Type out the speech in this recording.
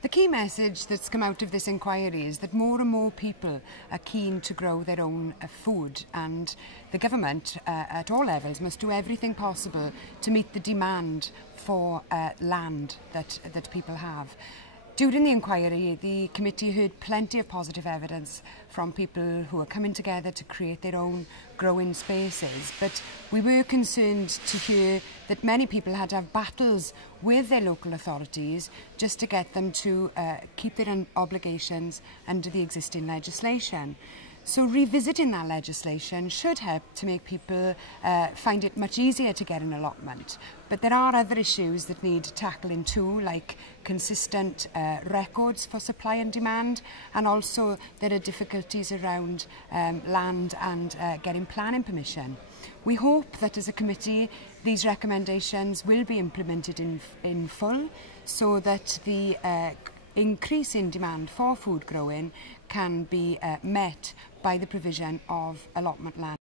The key message that's come out of this inquiry is that more and more people are keen to grow their own food, and the government at all levels must do everything possible to meet the demand for land that people have. During the inquiry, the committee heard plenty of positive evidence from people who are coming together to create their own growing spaces, but we were concerned to hear that many people had to have battles with their local authorities just to get them to keep their obligations under the existing legislation. So revisiting that legislation should help to make people find it much easier to get an allotment. But there are other issues that need tackling too, like consistent records for supply and demand, and also there are difficulties around land and getting planning permission. We hope that as a committee these recommendations will be implemented in full, so that the increase in demand for food growing can be met by the provision of allotment land.